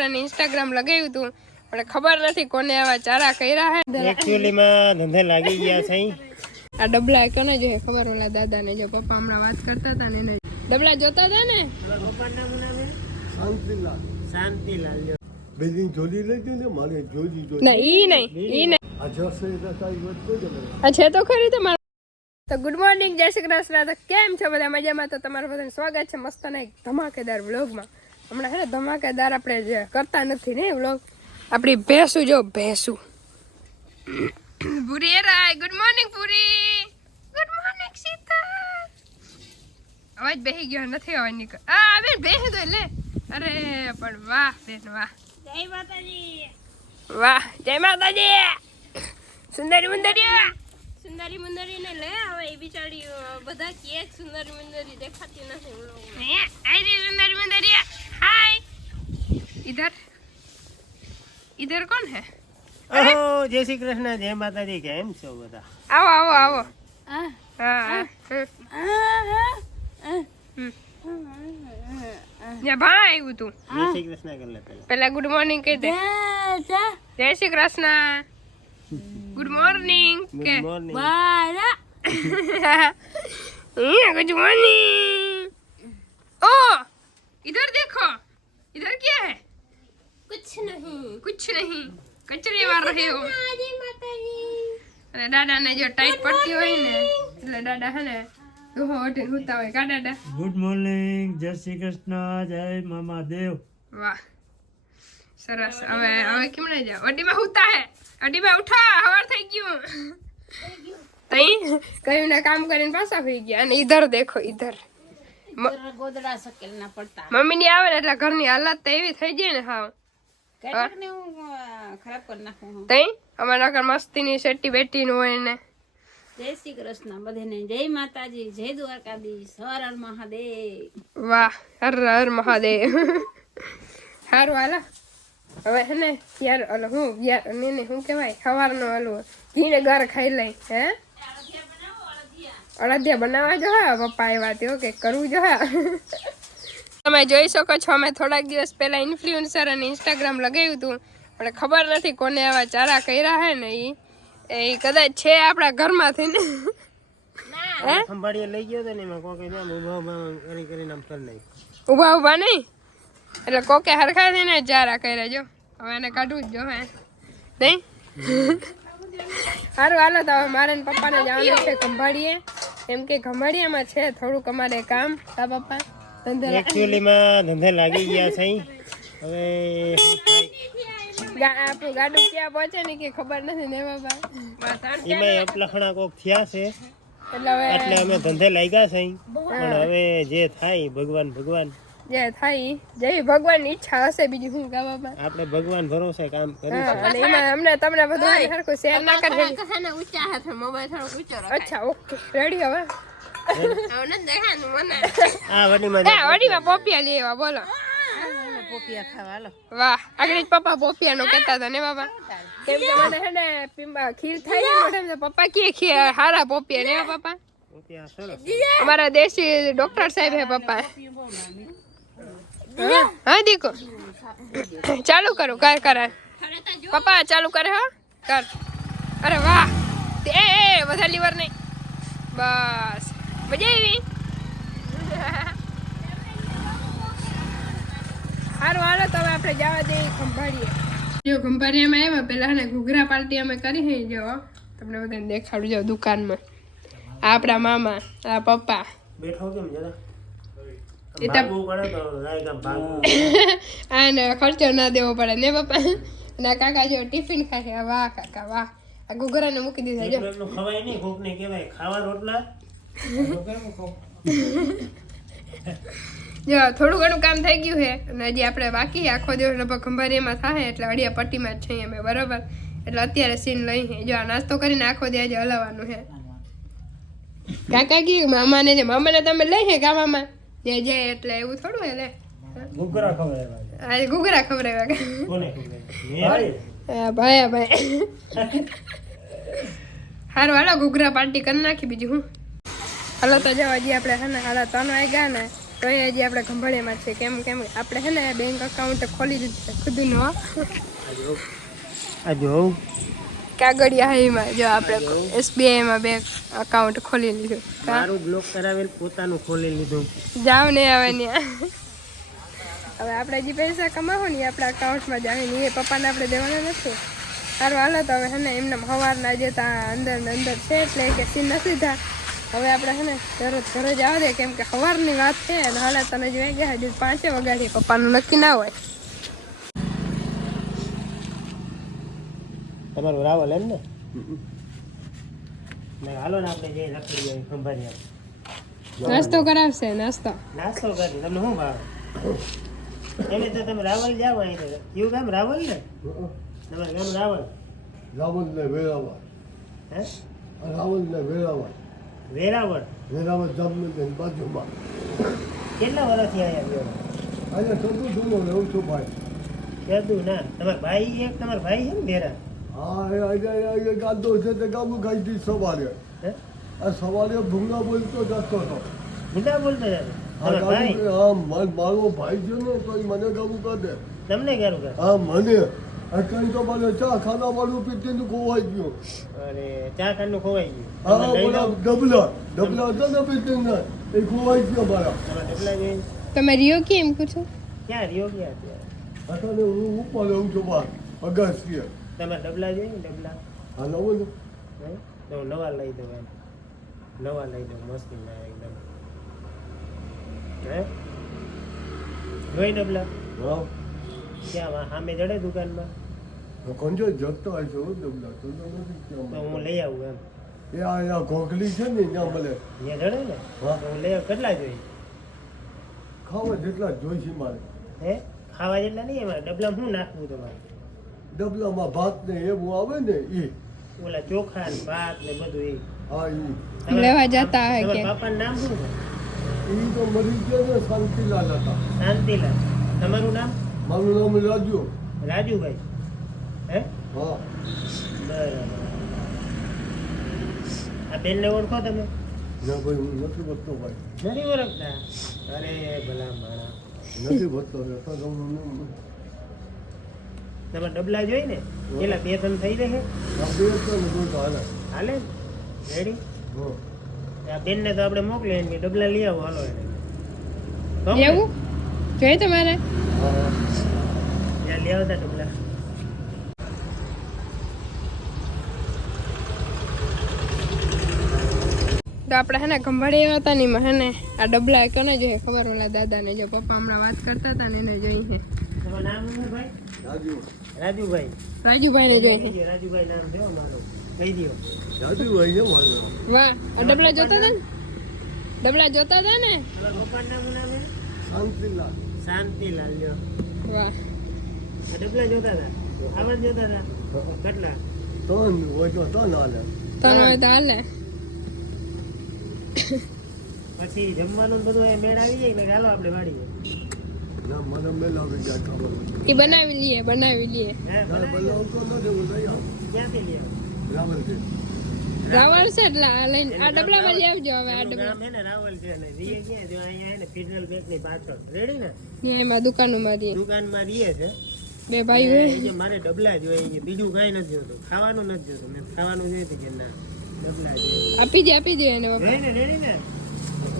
Instagram लगाव्યું હતું પણ ખબર નથી કોને આવા ચારા કર્યા હે एक्चुअली માં ધંધે લાગી ગયા છે આ ડબલા કોને જો ખબર ઓલા દાદા ને જો પપ્પા હમણાં વાત કરતા હતા ને ડબલા જોતા હતા ને પપ્પા નામ નામે શાંતિલાલ જો બેની જોડી લઈ ગયો ને મારે જોડી ના ઈ નહીં આ જશે કાઈ વાત કોઈ જ આ છે તો ખરી તમારે તો ગુડ મોર્નિંગ જય શ્રી કૃષ્ણ તો કેમ છો બધા મજામાં તો તમારું બધાનું સ્વાગત છે મસ્ત ના એક ધમાકેદાર વ્લોગમાં હમણાં હે ને ધમાકેદાર આપણે જે કરતા નથી ને વ્લોગ આપણી ભેંસું જો ભેંસું પૂરી એ રાય ગુડ મોર્નિંગ પૂરી ગુડ મોર્નિંગ સીતા અવાજ બેહી ગયો નથી અવાજ નીકળ આ બેન બેહી દો લે અરે પણ વાહ બેન વાહ જય માતાજી વાહ જય માતાજી સુંદરી મુંદરી ને લે હવે એ બિચારી બધા કે સુંદરી મુંદરી દેખાતી નથી વ્લોગમાં હે આઈ રી સુંદરી મુંદરી હાય इधर कौन है ओहो जय श्री कृष्ण जय माता दी केम છો બધા આવો या भाई આવ્યું તું જય શ્રી કૃષ્ણ કર લે પહેલા ગુડ મોર્નિંગ કહી દે જય શ્રી કૃષ્ણ गुड मॉर्निंग के बारा गुड मॉर्निंग ओ इधर देखो इधर क्या है कुछ नहीं कचरे मार रहे हो अरे दादा ने जो टाइट पड़ती હોય ને એટલે દાદા હે ને દોહો ઓઢે હુતા હોય કા દાદા ગુડ મોર્નિંગ જય શ્રી કૃષ્ણ જય મામા દેવ વાહ સરસ હવે કેમ લઈ જાવ ઓડીમાં હુતા હે ઓડીમાં ઉઠા હવાર થઈ ગયું તઈ કયું ના કામ કરીને પાછા હોઈ ગયા અને ઇધર દેખો ઇધર ગોદડા સકેલ ના પડતા મમ્મી ની આવે ને એટલે ઘરની હાલત તો એવી થઈ જાય ને હાવ કેટલાક ને હું ખરાબ કરી નાખું તઈ અમારા ઘર મસ્તી ની સેટી બેટી નું હોય ને જય શ્રી કૃષ્ણ બધાને જય માતાજી જય દ્વારકાધીશ હર હર મહાદેવ વાહ હર હર મહાદેવ હારું હાલા હવે હે ને યાર ઓલો હું યાર ને હું કહેવાય સવારનો ઓલું ઘીને ઘર ખાઈ લઈ હે અડદિયા બનાવવા જો હા પપ્પા આવ્યા તેઓ કે કરવું જો હા તમે જોઈ શકો છો અમે થોડાક દિવસ પહેલા ઇન્ફ્લુએન્સર અને ઇન્સ્ટાગ્રામ લગાવ્યું હતું પણ ખબર નથી કોને આવા ચારા કર્યા હે ને એ કદાચ છે આપણા ઘરમાંથી ને ખંભાળીએ લઈ ગયો તો ને એમાં કોકે જામ ઊભા કરીને આમ કરી નાખ ઊભા નહીં એટલે કોકે હરખા થઈને ચારા કર્યા જો હવે એને કાઢવું જ જો હે નહીં સારું હાલો તો હવે મારે ને પપ્પાને જવાનું છે ખંભાળીએ એમ કે ખંભાળિયામાં છે થોડુંક અમારે કામ તા પપ્પા एक्चुअली માં ધંધે લાગી ગયા છે હવે આપણું ગાડું ક્યાં પહોંચે ને કે ખબર નથી ને બાબા એમાં અપલખણા કોક થયા છે એટલે હવે એટલે અમે ધંધે લાગ્યા છે પણ હવે જે થાય ભગવાન જે થાય જય ભગવાનની ઈચ્છા હશે બીજું શું કા બાબા આપણે ભગવાન ભરોસે કામ કરીશું અને એમાં અમને તમને બધું સરખું શેર ના કરજો કસાને ઊંચા હાથે મોબાઈલ થોડો ઊંચો રાખો અચ્છા ઓકે રેડી હવે હવે ન દેખાનું મને આ વડીમાં વડીમાં પોપિયા લેવા બોલો પોપિયા ખાવા હાલો વાહ આગળ જ પપ્પા પોપિયાનો કહેતા હતા ને બાબા કેમ કે મને હે ને પીંબા ખીર થાય ને મોઢે પપ્પા કે હારા પોપિયા ને પપ્પા અમારા દેશી ડોક્ટર સાહેબ હે પપ્પા હા દીકો ચાલુ કરું કર પપ્પા ચાલુ કરે હા કર અરે વાહ એ વધારે લીવર નહીં બસ મજા આવી સારું હાલો તો હવે આપણે જવા દઈએ ખંભાળીએ જો ખંભાળીયામાં આવ્યા પેલા ને ઘૂઘરા પાર્ટી અમે કરી હે જો તમને બધાને દેખાડું જાવ દુકાનમાં આ આપણા મામા આ પપ્પા બેઠો કેમ જરા આને ખર્ચો ના દેવો પડે ને પપ્પા અને કાકા જો ટિફિન ખાય વાહ કાકા વાહ આ ઘૂઘરાને મૂકી દીધા જો ખવાય નહીં કોક ને કહેવાય ખાવા રોટલા જો થોડું ઘણું કામ થઈ ગયું છે અને હજી આપણે બાકી આખો દિવસ લગભગ ખંભાળીયામાં થાય એટલે અડિયા પટ્ટીમાં જ છીએ અમે બરોબર એટલે અત્યારે સીન લઈ જો આ નાસ્તો કરીને આખો દિવસ હલાવવાનું છે કાકા કી મામાને તમે લઈ હે કા મામા ત્યાં જાય એટલે એવું થોડું હે લે ઘૂઘરા ખવડાવ્યા આ ઘૂઘરા ખવડાવ્યા કોને ખવડાવ્યા ભાઈ હારું હાલો ઘૂઘરા પાર્ટી કરી નાખી બીજું હું હાલો તો જવા જઈએ આપણે હે ને હાલો 3 વાગ્યા ને તો એ હજી આપણે ખંભાળિયામાં જ છે કેમ કેમ આપણે છે ને બેંક અકાઉન્ટ ખોલી દીધું છે ખુદનું આ જો કાગળિયા એમાં જો આપણે SBI માં બેંક અકાઉન્ટ ખોલી લીધું મારું બ્લોક કરાવેલ પોતાનું ખોલી લીધું. જાવ ને આવે ને હવે આપણે જે પૈસા કમાવો ને એ આપણા અકાઉન્ટમાં જાય ને એ પપ્પાને આપણે દેવાના નથી. સારું હાલો તો હવે છે ને એમને સવારના જે ત્યાં અંદર ને અંદર છે એટલે કે સીન નથી થા હવે આપણે છે ને તરત ઘરે જ આવે કેમ કે સવારની વાત છે અને હાલે તને જ વાગ્યા હજુ 5 વાગ્યાથી પપ્પાનું નક્કી ના હોય. તમારું રાવલ એમ ને હાલો ને આપણે જઈ રખડી આવી ખંભાળિયા. નાસ્તો કરાવશે નાસ્તો નાસ્તો કરી તમને શું ભાવે એને તો તમે રાવલ જાવ અહીં તો કયું ગામ રાવલ ને તમારું ગામ રાવલ રાવણ ને વેરાવળ હે રાવણ ને વેરાવળ વેરાવળ વેરાવળ જામનગર બાજુમાં કેટલા વર્ષથી આવ્યા અહીંયા થતું જૂનો રહું છું ભાઈ કીધું ના તમારા ભાઈ છે ને ભેરા હા એ ગાંધો છે તે ગામું ગાઈથી સવારે હે આ સવારે ભૂંગા બોલતો જતો હતો મોટા બોલતો જાતો તમારા ભાઈ મારો ભાઈ છે ને તો એ મને ગામું કરે તમને ક્યારું કરે હા મને કઈ તો મને ચા ખાના વાળું પીતીનું ખોવાઈ ગયું અરે ચા કાનનું ખોવાઈ હા ગયું બોલા ડબલા હતા ને પીતીને એ ખોવાઈ ગયો મારા તમારા ડબલા જોઈને તમે રહ્યો કેમ પૂછો ક્યાં રહ્યો ક્યાં ત્યાં અત્યારે હું ઉપર રહું છું બહાર અગાસીએ તમારા ડબલા જોઈને ડબલા હા નવો ને હે તો નવા લઈ દો એમ નવા લઈ દો મસ્તી ના એકદમ હે જોઈ ડબલા હા ક્યાં સામે જડે દુકાનમાં કોંજો જતો હોય છે ડબલા તો નથી તો ક્યાં હું લઈ આવું એમ એ આ ઘોઘલી છે ને ત્યાં ભલે ત્યાં જડે ને હા. તો હું લઈ આવું કેટલા જોઈ ખાવા જેટલા જોઈશે મારે હે ખાવા જેટલા નહીં એમાં ડબલામાં શું નાખવું તમારે ડબલામાં ભાત ને એવું આવે ને એ ઓલા ચોખા ને ભાત ને બધું એ હા એ લેવા જતા હોય કે તમારા બાપાનું નામ શું છે તો મરી ગયો ને શાંતિલાલ હતા શાંતિલાલ તમારું નામ મારું નામ રાજુ રાજુભાઈ હે હા બરાબર આ બેનને ઓળખો તમે ના ભાઈ હું નથી વધતો ભાઈ નથી ઓળખતા અરે ભલા માણા નથી વધતો તમારે ડબલા જોઈ ને પેલા 2-3 થઈ રહે હાલે રેડી આ બેનને તો આપણે મોકલે એમ કે ડબલા લઈ આવો હાલો એને એવું જોઈએ તમારે ત્યાં લઈ આવતા ડબલા તો આપણે હે ને ખંભાળિયા હતા ને એમાં હે ને આ ડબલા કોને જોઈએ ખબર ઓલા દાદાને જો પપ્પા હમણાં વાત કરતા હતા ને એને જોઈ છે તમારું નામ શું ભાઈ રાજુ રાજુભાઈ રાજુભાઈને જોઈ છે રાજુભાઈ નામ છે મારું કહી દો રાજુભાઈ છે મારું વાહ આ ડબલા જોતા હતા ને ડબલા જોતા હતા ને તમારા પપ્પાનું નામ શું નામ છે શાંતિલાલ શાંતિલાલ લ્યો વાહ આ ડબલા જોતા હતા આવા જોતા હતા કેટલા ત્રણ હોય તો ત્રણ હાલે તને હોય તો હાલે પછી જમવાનું બધું એ મેળ આવી જાય એટલે હાલો આપણે વાડીએ ના મને મેલાવી જાય ખબર એ બનાવી લઈએ હે ના બનાવતો નથી હું લઈ આવું ક્યાંથી લઈ રાવલથી રાવણ છે એટલે આ લઈને આ ડબલામાં લઈ આવજો હવે આ ડબલા ગામ હે ને રાવલ છે ને રીએ ક્યાં જો અહીંયા હે ને ફેડરલ બેંક ની પાછળ રેડી ને એમાં દુકાનોમાં રહીએ દુકાનમાં રીએ છે બે ભાઈઓ હે એ જે મારે ડબલા જોઈએ છે બીજું કાંઈ નથી જોતું ખાવાનું નથી જોતું મેં ખાવાનું જોઈતું કે ના ડબલા જોઈએ આપી દે એને બાપા ને રેડી ને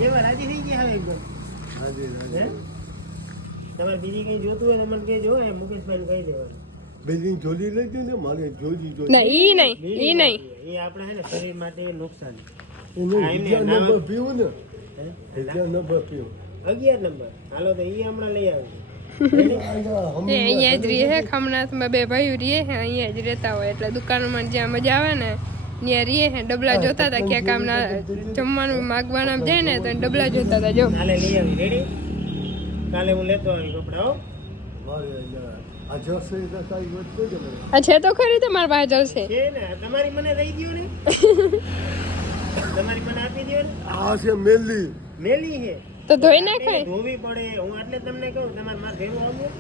એવા રાજી થઈ ગયા હવે એકદમ હાજી હે હાજી તમારે બીજી કઈ જોતું હોય તો મને કહેજો હે મુકેશભાઈ કહી દેવાનું બિલ્ડિંગ જોડી લઈ ગયું ને મારે જોજી ના ઈ નહીં એ આપણે હે ને શરીર માટે નુકસાન એને આ એમને બીજા નાવા- નંબર પીવું ને હે? બીજા નંબર પીવું 11 નંબર હાલો તો એ હમણાં લઈ આવું એ અહીંયા જ રહીએ હે ખમનાથમાં બે ભાઈઓ રહીએ હે અહીંયા જ રહેતા હોય એટલે દુકાનમાં જ્યાં મજા આવે ને ત્યાં રહીએ હે ડબલા જોતા હતા ક્યાંક આમ ના જમવાનું માગવાના જાય ને તો ડબલા જોતા હતા જો કાલે લઈ આવી રેડી કાલે હું લેતો આવી કપડા હો મારે આ જશે એટલે તારી વધતો જ મને આ છે તો ખરી તમારા પાસે જશે છે ને તમારી મને રહી ગયો ને તમારી મને આપી દો ને આ છે મેલી મેલી છે તો ધોઈ નાખાય ધોવી પડે હું એટલે તમને કહું તમારે મારે ભેગું આવું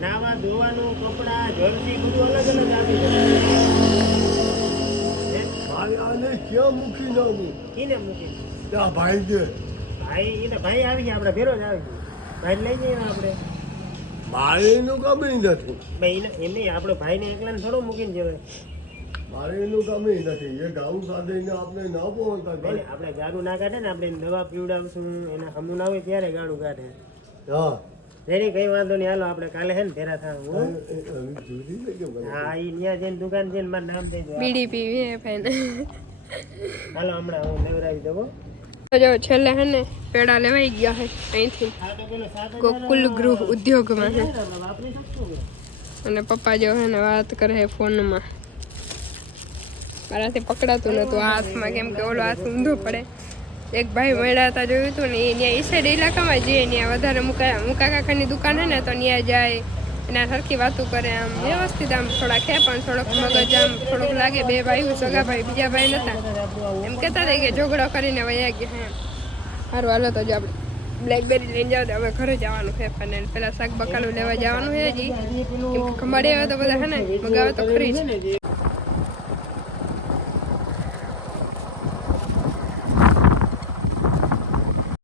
નાવા ધોવાનું કપડા જર્સી બધું અલગ અલગ આપી દો મારે આને ક્યાં મૂકી નાખું કીને મૂકી ત્યાં ભાઈ છે ભાઈ એ તો ભાઈ આવી ગયા, આપણે ભેરો જ આવી ગયો. ભાઈ લઈ જઈએ ને આપણે. મારે એનું કામ નથી. ભાઈ એમ નહીં, આપણે ભાઈને એકલાને થોડું મૂકીને જવાય. મારે એનું કામ નથી. એ ગાઉં કાઢીને આપણે ના પહોંચતા ભાઈ. આપણે ગાડું ના કાઢે ને, આપણે એને દવા પીવડાવશું, એના હમું ના હોય ત્યારે ગાડું કાઢે. હા એની કઈ વાંધો નહીં, હાલો આપણે કાલે હે ને ભેરા થાવ. જુદી લઈ ગયો મને. હા એ ત્યાં જઈને દુકાન જઈને મારું નામ દઈ દો. બીડી પીવી હે ભાઈને. હાલો હમણાં હું લેવડાવી દઉં. તો જો છેલ્લે હે ને પેડા લેવાઈ ગયા હે અહીંથી ગોકુલ ગૃહ ઉદ્યોગમાં હે. વાપરી શકશું કે? અને પપ્પા જો હે ને વાત કરે હે ફોનમાં. મારાથી પકડાતું નતું હાથમાં, કેમ કે ઓલો હાથ ઊંધો પડે. એક ભાઈ મળ્યા હતા, જોયું હતું ને, એ ત્યાં ઈ સાઈડ ઇલાકામાં જઈએ, ત્યાં વધારે મુકા કાકાની દુકાન હે ને, તો ત્યાં જાય એના સરખી વાતું કરે, આમ વ્યવસ્થિત, આમ થોડા ખે પણ થોડોક મગજ આમ થોડોક લાગે. બે ભાઈઓ સગા ભાઈ, બીજા ભાઈ નતા. એમ કહેતા હતા કે ઝઘડો કરીને વયા ગયા હે. સારું હાલો તો જો આપણે બ્લેકબેરી લઈને જાવ. હવે ઘરે જવાનું છે, પણ પેલા શાક બકાલું લેવા જવાનું છે હજી. કેમ કે ખંભાળી આવે તો બધા હે ને મગાવે તો ખરી જ.